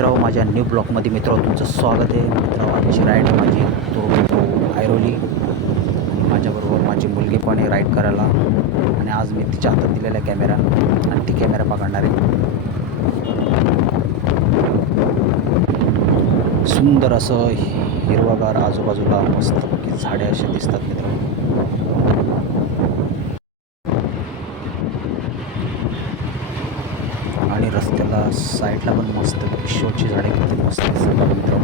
मित्र माझ्या न्यू ब्लॉकमध्ये मित्र तुमचं स्वागत आहे. मित्र आमची राईड माझी तो ऐरोली. आणि माझ्याबरोबर माझी मुलगी पण आहे राईड करायला. आणि आज मी तिच्या हातात दिलेला कॅमेरा आणि ती कॅमेरा पकडणार आहे. सुंदर असं हिरवागार आजूबाजूला मस्तपैकी झाडे असे दिसतात मित्र आणि रस्त्याला साईडला पण मस्त शोची झाडे किती मस्त मित्र.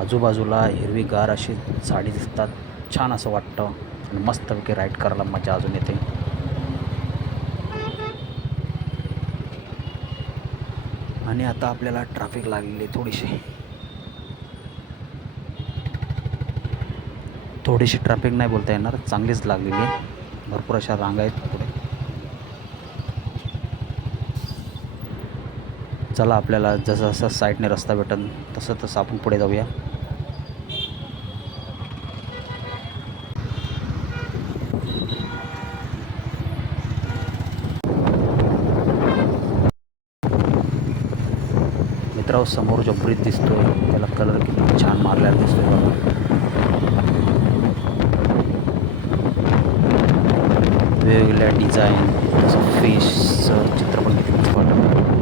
आजूबाजूला हिरवीगार अशी झाडी दिसतात. छान असं वाटतं. आणि मस्तपैकी राईड करायला मजा अजून येते. आणि आता आपल्याला ट्रॅफिक लागलेली आहे थोडीशी. थोडीशी ट्रॅफिक नाही बोलता येणार. चांगलीच लागलेली भरपूर अशा रांगा आहेत पुढे. चला आपल्याला जसं जसं साईडने रस्ता भेटेल तसं तसं आपण पुढे जाऊया. मित्रांनो समोर जो ब्रिज दिसतोय त्याला कलर किती छान मारलेला दिसतोय बघा. वेगवेगळ्या डिझाईन तसं फिशचं चित्र पण किती मस्त वाटतं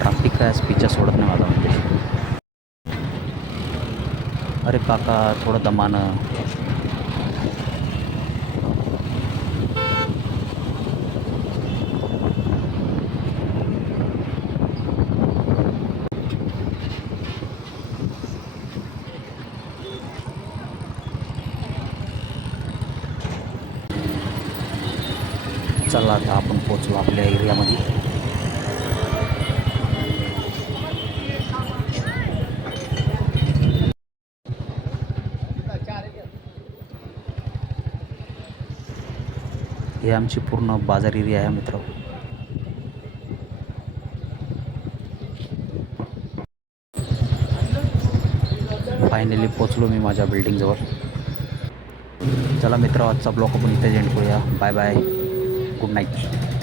ट्रॅफिक काय स्पीचा सोडत नाही माझा. म्हणजे अरे काका थोडं दमानं. चला आता आपण पोचलो आपल्या एरियामध्ये. हे आमची पूर्ण बाजार एरिया आहे मित्र. फायनली पोचलो मी माझ्या बिल्डिंगजवळ चला मित्र आजचा ब्लॉग आपण इथे एंड करूया. Bye bye good night